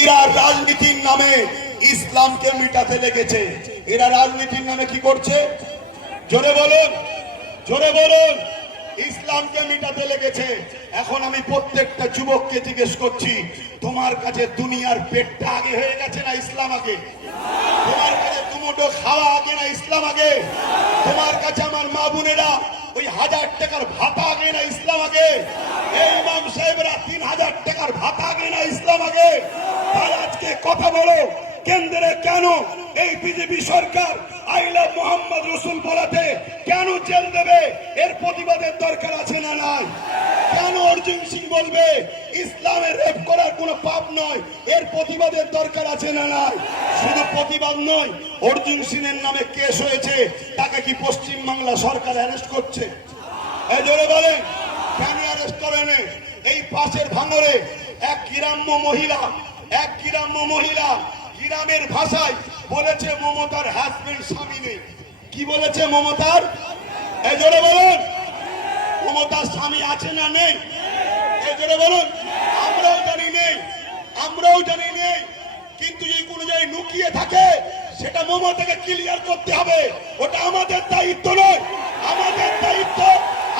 এরা রাজনীতির নামে ইসলামকে মিটাতে লেগেছে। এরা রাজনীতির নামে কি করছে? জোরে বলুন, জোরে বলুন। ইসলামকে মিটাতে লেগেছে। এখন আমি প্রত্যেকটা যুবককে জিজ্ঞেস করছি, তোমার কাছে দুনিয়ার পেটটা আগে হয়ে গেছে না ইসলাম আগে? তোমার কাছে দুমুঠো খাওয়া আগে না ইসলাম আগে? তোমার কাছে আমার মা বোনেরা ওই 1000 টাকার ভাতা আগে না ইসলাম আগে? এই ইমাম সাহেবরা 3000 টাকার ভাতা আগে না ইসলাম আগে? তাহলে আজকে কথা বলো, কেন্দ্রে কেন এই BJP Sarkar I love Mohammad রসুল বলাতে কেন জেল দেবে? এর প্রতিবাদের দরকার আছে না নাই? কেন অর্জুন সিং বলবে ইসলামের রেপ করার কোনো পাপ নয়? এর প্রতিবাদের দরকার আছে না নাই? শুধু প্রতিবাদ নয়, অর্জুন সিং এর নামে কেস হয়েছে, তাকে কি পশ্চিম বাংলা সরকার অ্যারেস্ট করছে? এই জোরে বলেন, কেন অ্যারেস্ট করেন? এই পাশের ভাঙরে এক গ্রাম্য মহিলা গ্রামের ভাষায় বলেছে মমতার হাজবেন্ড স্বামী নেই। কি বলেছে মমতার? এই জোরে বলুন, মমতার স্বামী আছে না নেই? এই জোরে বলুন। আমরাও জানি নেই, কিন্তু যদি কোনো জায়গায় লুকিয়ে থাকে সেটা মমতাকে ক্লিয়ার করতে হবে। ওটা আমাদের দায়িত্ব নয়, আমাদের দায়িত্ব।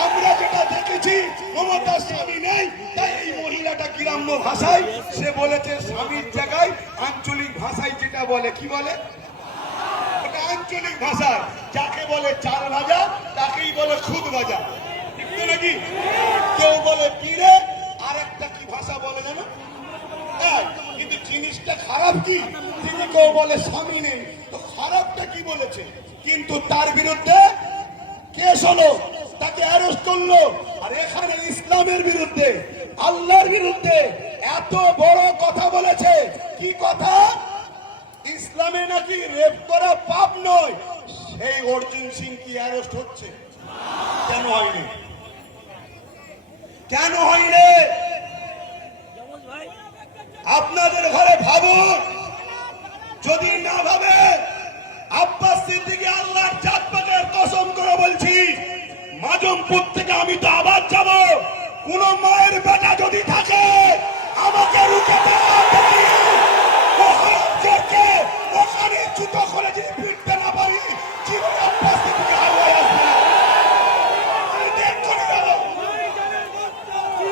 আমরা যেটা দেখেছি মমতার স্বামী নেই, তাই এই মহিলাটা গ্রাম্য ভাষায় সে বলেছে স্বামীর জায়গায় আঞ্চলিক ভাষায় যেটা বলে, কি বলে ওটা আঞ্চলিক ভাষা। যাকে বলে চাল ভাজা তাকেই বলে খুদ ভাজা, ঠিক তো নাকি? কেউ বলে পিড়ে, আর একটা কি ভাষা বলে জানো? কিন্তু জিনিসটা খারাপ কি? তিনি কেউ বলে স্বামী নেই, তো খারাপটা কি বলেছে? কিন্তু তার বিরুদ্ধে কেস হলো, তাকে অ্যারেস্ট করলো। আর এখানে ইসলামের বিরুদ্ধে, আল্লাহর বিরুদ্ধে এত বড় কথা বলেছে। কি কথা? ইসলামে নাকি রেপ করা পাপ নয়। সেই অর্জুন সিং কি অ্যারেস্ট হচ্ছে? কেন হয়নি? কেন হয়নি? আপনাদের ঘরে ভাবুন, যদি না ভাবে, আব্বাস সিদ্দিকী আল্লাহর জাত পাকের কসম করে বলছি, মাজমপুর থেকে আমি তো আবার যাব। কোন মায়ের বেটা যদি থাকে আমাকে রুখে ওখানে জুতো করে যদি পিটতে না পারি, জীবনে আব্বাস সিদ্দিকী হাওয়ায় আসবে না।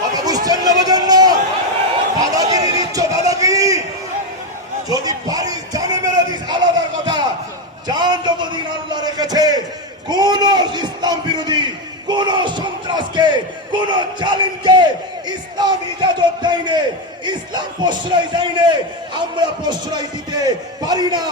কথা বুঝছেন না? বোঝেন না? দাদাগিরি দিচ্ছ, দাদাগিরি। যদি পারিস জানে মেরে দিস, আলাদা কথা। জান যতদিন আল্লাহ রেখেছে, কোন ইসলাম বিরোধী, কোন সন্ত্রাসকে, কোন জালিমকে ইসলাম ইজাজত দেয়নি, ইসলাম প্রশ্রয় দেয়নি। আমরা প্রশ্রয় দিতে পারি না।